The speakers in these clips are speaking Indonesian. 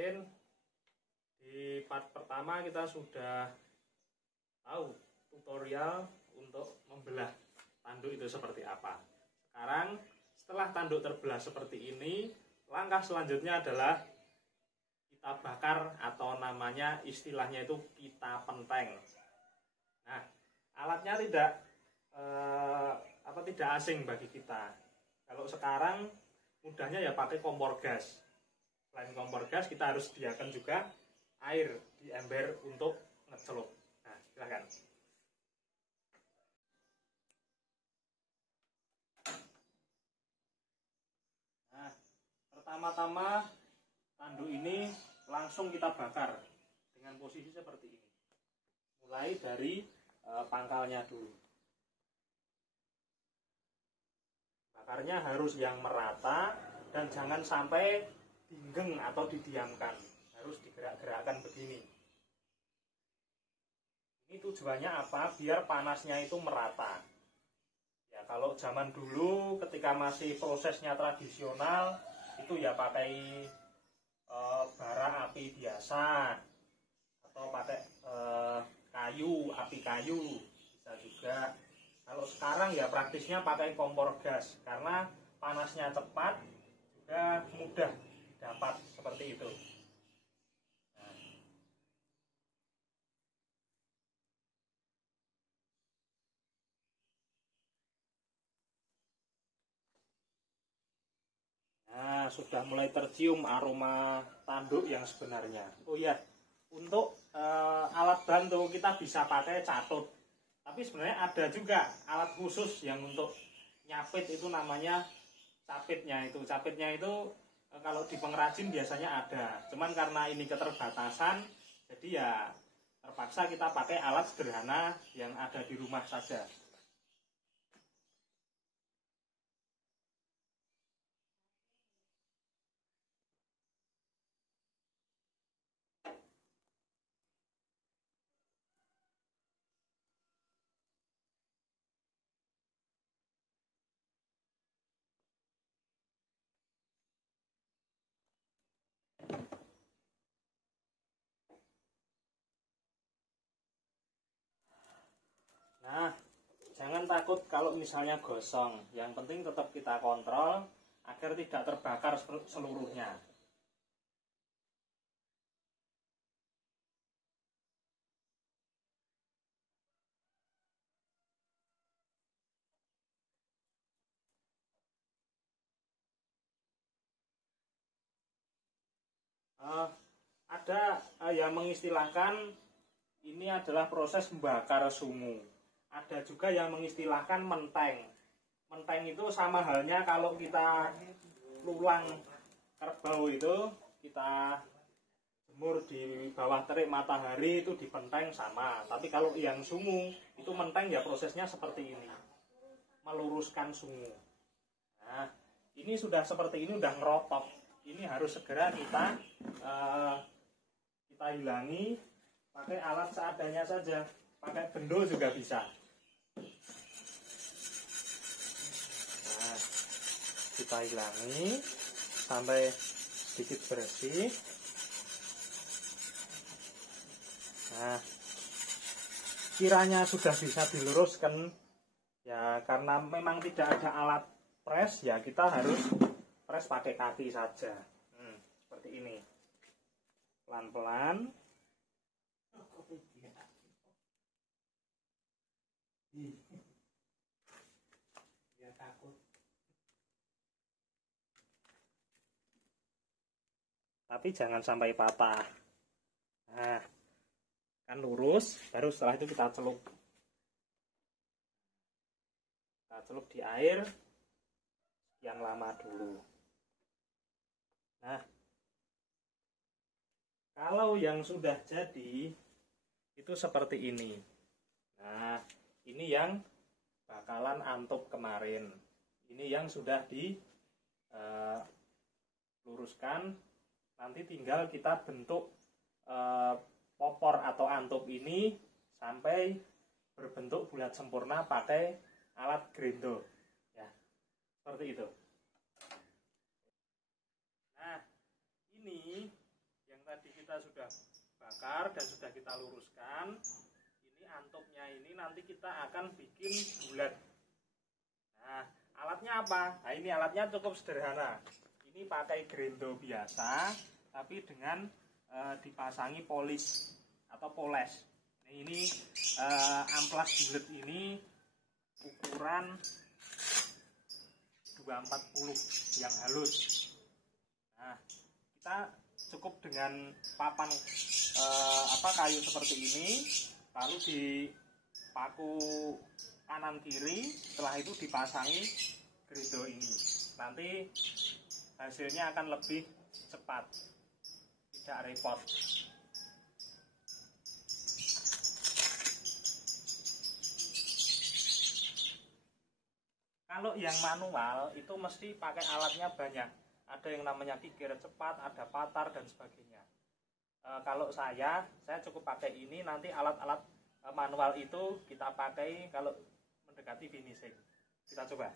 kemarin di part pertama kita sudah tahu tutorial untuk membelah tanduk itu seperti apa. Sekarang setelah tanduk terbelah seperti ini, langkah selanjutnya adalah kita bakar atau namanya istilahnya itu kita penteng. Nah, alatnya tidak asing bagi kita. Kalau sekarang mudahnya ya pakai kompor gas. Selain kompor gas, kita harus sediakan juga air di ember untuk ngecelup. Nah, silakan. Nah, pertama-tama tanduk ini langsung kita bakar dengan posisi seperti ini. Mulai dari pangkalnya dulu. Bakarnya harus yang merata dan jangan sampai dinggeng atau didiamkan. Harus digerak-gerakkan begini. Ini tujuannya apa? Biar panasnya itu merata. Ya, kalau zaman dulu ketika masih prosesnya tradisional itu ya pakai bara api biasa atau pakai kayu, api kayu bisa juga. Kalau sekarang ya praktisnya pakai kompor gas karena panasnya cepat juga mudah dapat seperti itu. Nah, sudah mulai tercium aroma tanduk yang sebenarnya. Oh iya, untuk alat bantu kita bisa pakai catut. Tapi sebenarnya ada juga alat khusus yang untuk nyapit, itu namanya capitnya itu. Capitnya itu kalau di pengrajin biasanya ada. Cuman karena ini keterbatasan, jadi ya terpaksa kita pakai alat sederhana yang ada di rumah saja. Nah, jangan takut kalau misalnya gosong. Yang penting tetap kita kontrol agar tidak terbakar seluruhnya. Ada yang mengistilahkan ini adalah proses membakar sungu. Ada juga yang mengistilahkan menteng. Menteng itu sama halnya kalau kita lulang kerbau itu kita jemur di bawah terik matahari itu dipenteng sama. Tapi kalau yang sungu itu menteng ya prosesnya seperti ini. Meluruskan sungu. Nah, ini sudah seperti ini udah ngerotok. Ini harus segera kita hilangi pakai alat seadanya saja. Pakai bendo juga bisa. Nah, kita hilangi sampai sedikit bersih. Nah, kiranya sudah bisa diluruskan ya, karena memang tidak ada alat press ya, kita harus press pakai kaki saja. Seperti ini. Pelan-pelan. Dia takut. Tapi jangan sampai patah. Nah, kan lurus, baru setelah itu kita celup. Kita celup di air yang lama dulu. Nah, kalau yang sudah jadi itu seperti ini. Nah, ini yang bakalan antuk kemarin. Ini yang sudah diluruskan. Nanti tinggal kita bentuk popor atau antuk ini sampai berbentuk bulat sempurna pakai alat grindo. Ya, seperti itu. Nah, ini yang tadi kita sudah bakar dan sudah kita luruskan. Ini antupnya ini nanti kita akan bikin bulat. Nah, alatnya apa? Nah, ini alatnya cukup sederhana. Ini pakai grendo biasa, tapi dengan dipasangi polis atau poles. Nah, ini amplas bulat ini ukuran 240 yang halus. Nah, kita cukup dengan papan kayu seperti ini, lalu dipaku kanan kiri, setelah itu dipasangi grendo ini. Nanti hasilnya akan lebih cepat, tidak repot. Kalau yang manual itu mesti pakai alatnya banyak. Ada yang namanya kikir cepat, ada patar dan sebagainya. Kalau saya cukup pakai ini. Nanti alat-alat manual itu kita pakai kalau mendekati finishing. Kita coba.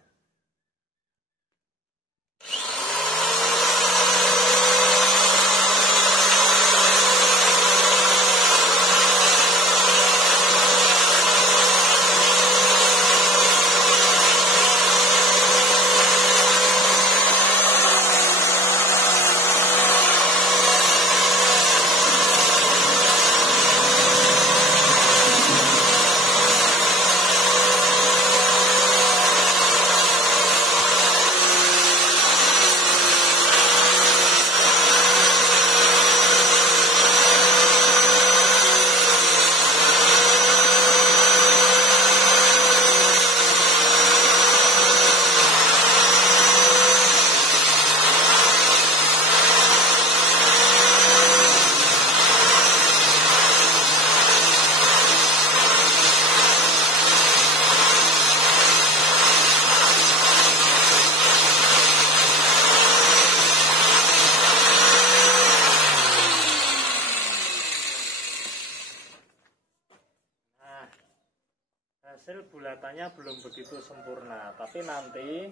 Hasil bulatannya belum begitu sempurna, tapi nanti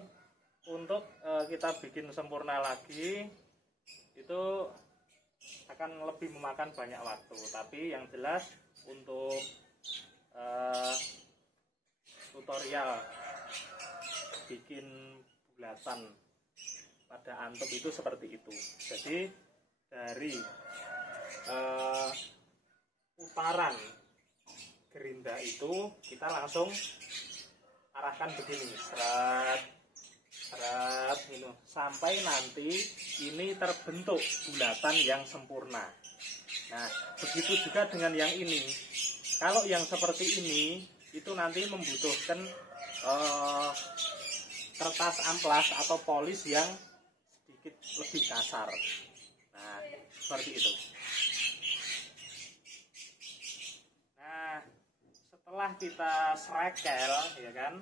untuk kita bikin sempurna lagi itu akan lebih memakan banyak waktu. Tapi yang jelas untuk tutorial bikin bulatan pada antuk itu seperti itu. Jadi dari putaran gerinda itu kita langsung arahkan begini, seret gitu, sampai nanti ini terbentuk bulatan yang sempurna. Nah, begitu juga dengan yang ini. Kalau yang seperti ini itu nanti membutuhkan kertas amplas atau polis yang sedikit lebih kasar. Nah, seperti itu. Nah, setelah kita serekel, ya kan,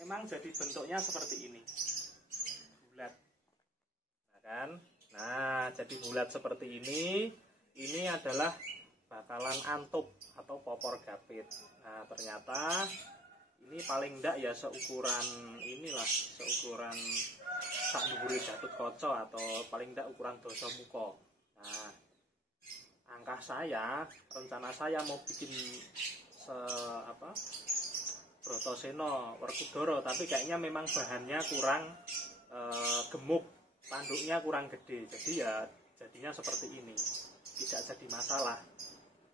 memang jadi bentuknya seperti ini, bulat, nah kan. Nah, jadi bulat seperti ini. Ini adalah bakalan antuk atau popor gapit. Nah, ternyata ini paling enggak ya seukuran inilah, seukuran sak dhuwure Gatut Kaca atau paling enggak ukuran dosa muka. Nah, angka saya, rencana saya mau bikin Bratasena Werkudara, tapi kayaknya memang bahannya kurang gemuk, tanduknya kurang gede, jadi ya jadinya seperti ini. Tidak jadi masalah.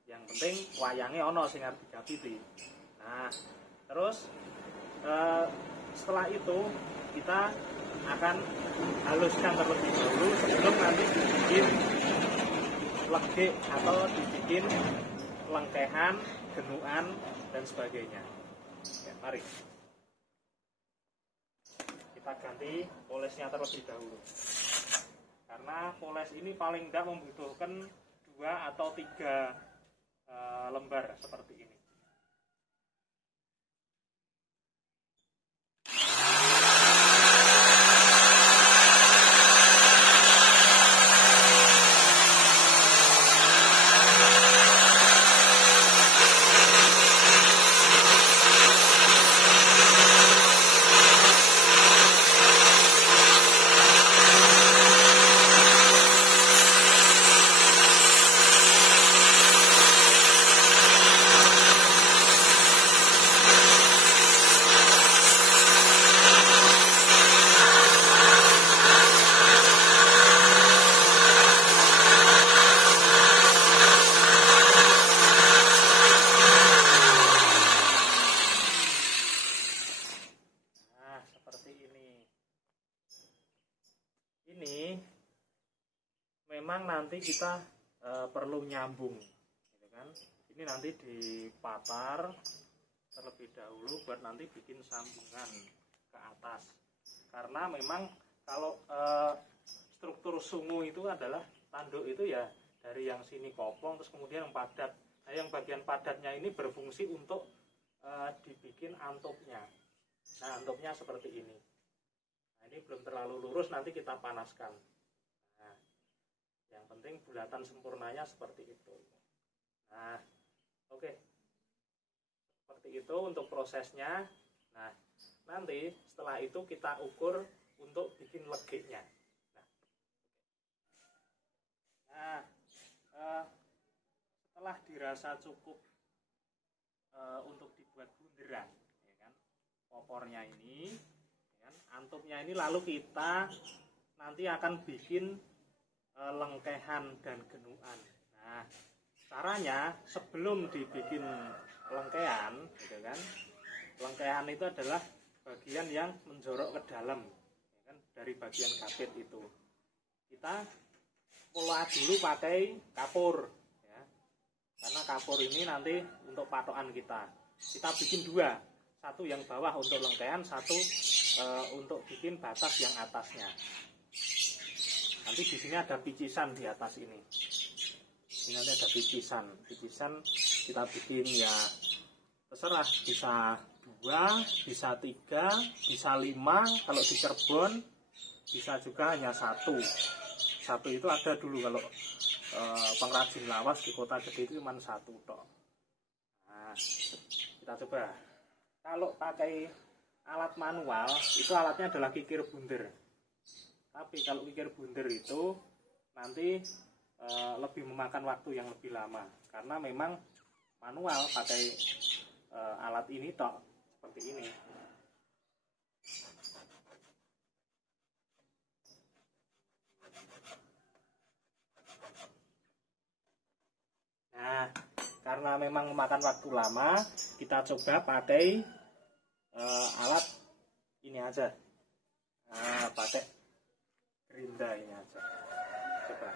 Yang penting wayangnya ono sing arep digapiti. Nah, terus setelah itu kita akan haluskan terlebih dahulu sebelum nanti dibikin legek atau dibikin lengkehan, genukan dan sebagainya. Oke, mari kita ganti polesnya terlebih dahulu. Karena poles ini paling tidak membutuhkan 2 atau 3 lembar seperti ini. ini memang nanti kita perlu nyambung, gitu kan. Ini nanti dipatar terlebih dahulu buat nanti bikin sambungan ke atas. Karena memang kalau struktur sungu itu adalah tanduk itu ya dari yang sini kopong terus kemudian yang padat. Nah, yang bagian padatnya ini berfungsi untuk dibikin antupnya. Nah, antupnya seperti ini. Nah, ini belum terlalu lurus, nanti kita panaskan. Nah, yang penting bulatan sempurnanya seperti itu. Nah, oke. Seperti itu untuk prosesnya. Nah, nanti setelah itu kita ukur untuk bikin legeknya. Nah, setelah dirasa cukup untuk dibuat bunderan, ya kan, popornya ini, ya kan, antupnya ini, lalu kita nanti akan bikin lengkehan dan genuan. Nah, caranya sebelum dibikin lengkehan, gitu kan, lengkehan itu adalah bagian yang menjorok ke dalam, ya kan, dari bagian kapit itu. Kita pola dulu pakai kapur. Karena kapur ini nanti untuk patokan kita bikin dua, satu yang bawah untuk lengkehan, satu untuk bikin batas yang atasnya. Nanti di sini ada picisan di atas ini. Ini nanti ada picisan kita bikin ya terserah, bisa 2, bisa 3, bisa 5. Kalau di Cirebon bisa juga hanya 1 itu ada dulu. Kalau pengrajin lawas di kota gede itu cuma 1 tok. Nah, kita coba. Kalau pakai alat manual itu alatnya adalah kikir bunder. Tapi kalau kikir bunder itu nanti lebih memakan waktu yang lebih lama, karena memang manual pakai alat ini tok seperti ini. Nah, karena memang memakan waktu lama, kita coba pakai alat ini aja. Nah, pakai gerinda ini aja. Coba.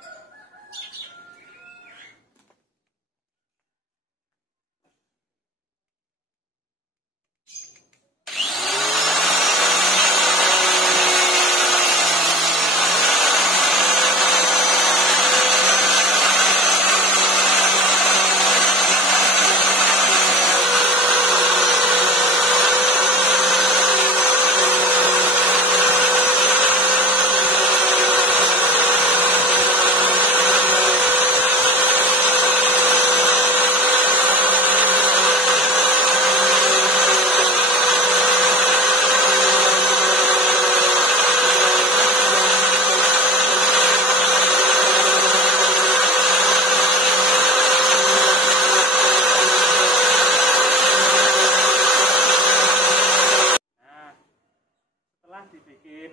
Dibikin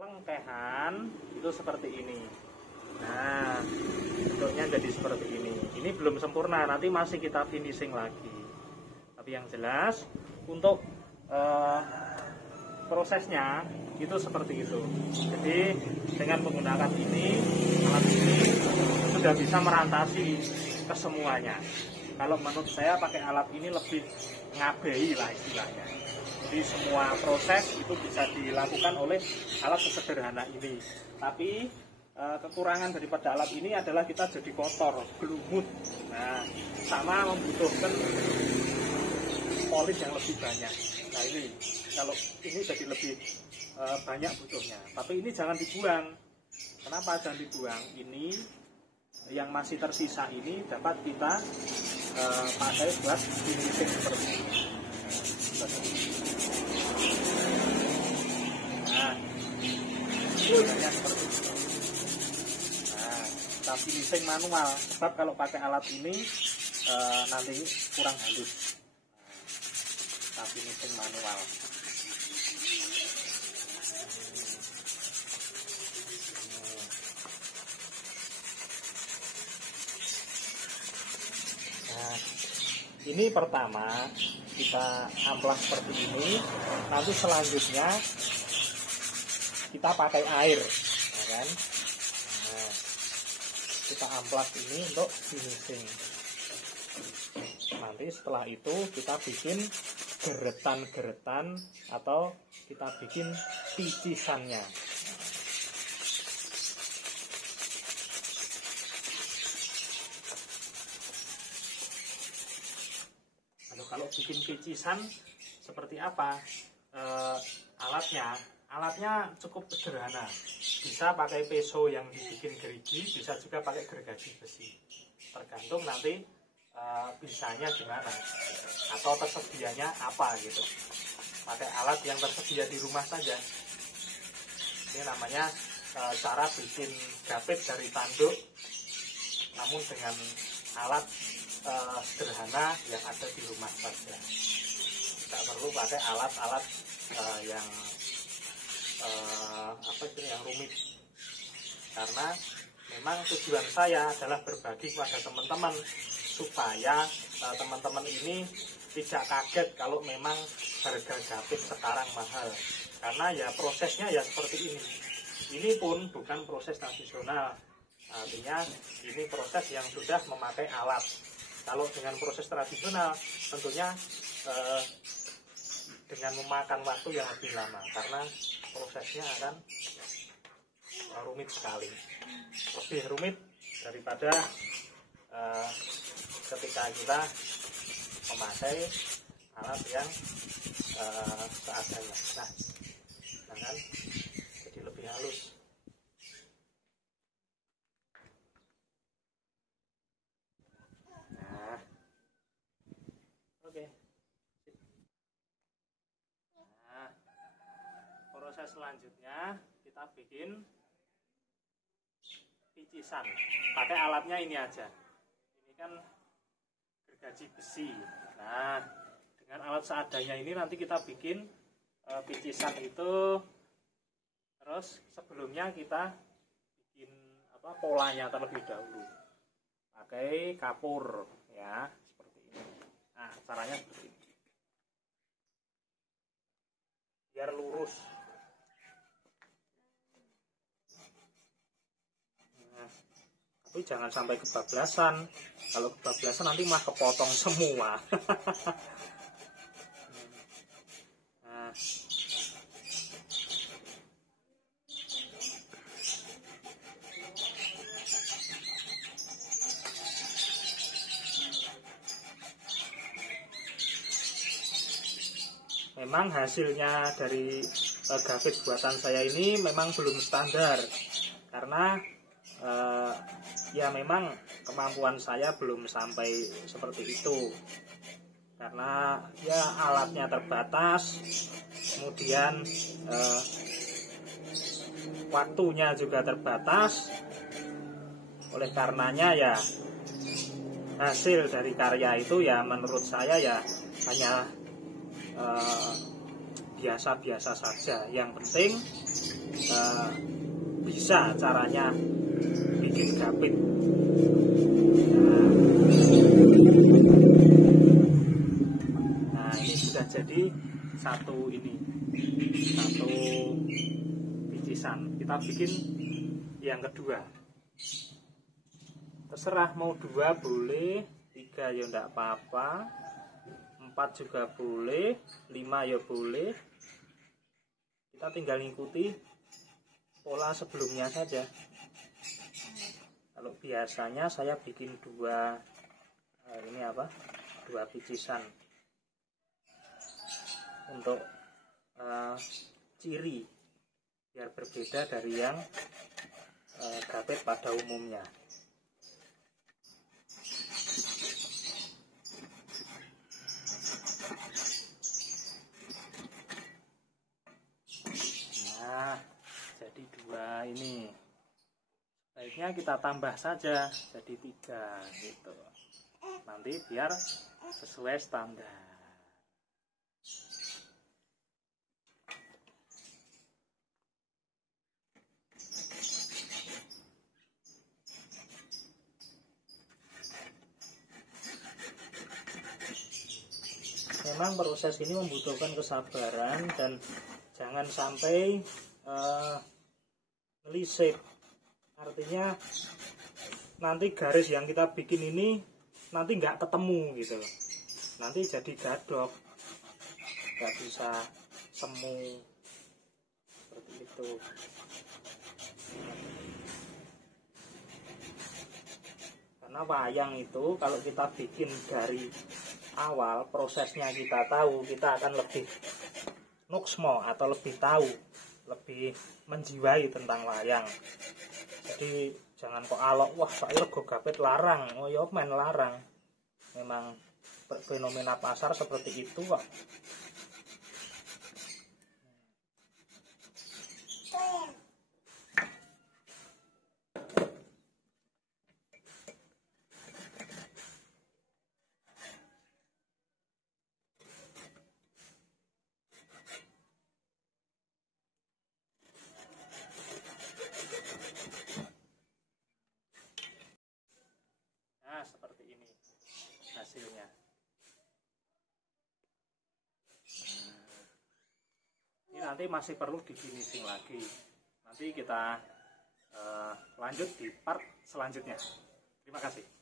lengkehan itu seperti ini. Nah, bentuknya jadi seperti ini. Ini belum sempurna, nanti masih kita finishing lagi. Tapi yang jelas untuk prosesnya itu seperti itu. Jadi dengan menggunakan ini, alat ini sudah bisa merantasi ke semuanya. Kalau menurut saya pakai alat ini lebih ngabehi lah istilahnya. Jadi semua proses itu bisa dilakukan oleh alat sesederhana ini. Tapi kekurangan daripada alat ini adalah kita jadi kotor, gelumut. Nah, sama membutuhkan polis yang lebih banyak. Nah ini, kalau ini jadi lebih banyak butuhnya. Tapi ini jangan dibuang. Kenapa jangan dibuang? Ini yang masih tersisa ini dapat kita pakai buat finishing seperti ini. Nah, hanya seperti itu. Nah, kita finishing manual. Sebab kalau pakai alat ini nanti kurang halus. Nah, kita finishing manual. Nah, ini pertama kita amplas seperti ini. Nanti selanjutnya kita pakai air. kan. Nah, kita amplas ini untuk finishing. Nanti setelah itu kita bikin geretan-geretan atau kita bikin picisannya. Kalau bikin picisan seperti apa alatnya cukup sederhana, bisa pakai peso yang dibikin gerigi, bisa juga pakai gergaji besi, tergantung nanti bisanya gimana atau tersedianya apa gitu. Pakai alat yang tersedia di rumah saja. Ini namanya cara bikin gapit dari tanduk namun dengan alat sederhana yang ada di rumah saja. Tidak perlu pakai alat-alat yang yang rumit, karena memang tujuan saya adalah berbagi kepada teman-teman supaya teman-teman ini tidak kaget kalau memang harga gapit sekarang mahal, karena ya prosesnya ya seperti ini. Ini pun bukan proses tradisional, artinya ini proses yang sudah memakai alat. Kalau dengan proses tradisional tentunya dengan memakan waktu yang lebih lama, karena prosesnya akan rumit sekali, lebih rumit daripada ketika kita memakai alat yang seadanya. Nah kan jadi lebih halus. Proses selanjutnya kita bikin picisan. Pakai alatnya ini aja. Ini kan gergaji besi. Nah, dengan alat seadanya ini nanti kita bikin picisan itu. Terus sebelumnya kita bikin polanya terlebih dahulu. Pakai kapur ya, seperti ini. Nah, caranya seperti ini. Biar lurus. Tapi jangan sampai kebablasan. Kalau kebablasan nanti mah kepotong semua. Nah. Memang hasilnya dari gapit buatan saya ini memang belum standar, karena ya memang kemampuan saya belum sampai seperti itu, karena ya alatnya terbatas, kemudian waktunya juga terbatas. Oleh karenanya ya hasil dari karya itu ya menurut saya ya hanya biasa-biasa saja. Yang penting bisa caranya bikin gapit. Nah, ini sudah jadi satu picisan. Kita bikin yang kedua. Terserah mau 2 boleh, 3 ya enggak apa-apa, 4 juga boleh, 5 ya boleh. Kita tinggal ngikuti pola sebelumnya saja. Kalau biasanya saya bikin 2 picisan untuk ciri biar berbeda dari yang gapit pada umumnya. Nah, jadi 2 ini. Baiknya kita tambah saja jadi 3 gitu. Nanti biar sesuai standar. Memang proses ini membutuhkan kesabaran dan jangan sampai nelisip. Artinya nanti garis yang kita bikin ini nanti nggak ketemu gitu, nanti jadi gadok, nggak bisa semu seperti itu. Karena wayang itu kalau kita bikin dari awal, prosesnya kita tahu, kita akan lebih nuksmo atau lebih tahu, lebih menjiwai tentang wayang. Jadi jangan kok alok, wah saya rego gapet larang, oh ya main larang. Memang fenomena pasar seperti itu kok. Nah, seperti ini hasilnya. Ini nanti masih perlu di finishing lagi. Nanti kita lanjut di part selanjutnya. Terima kasih.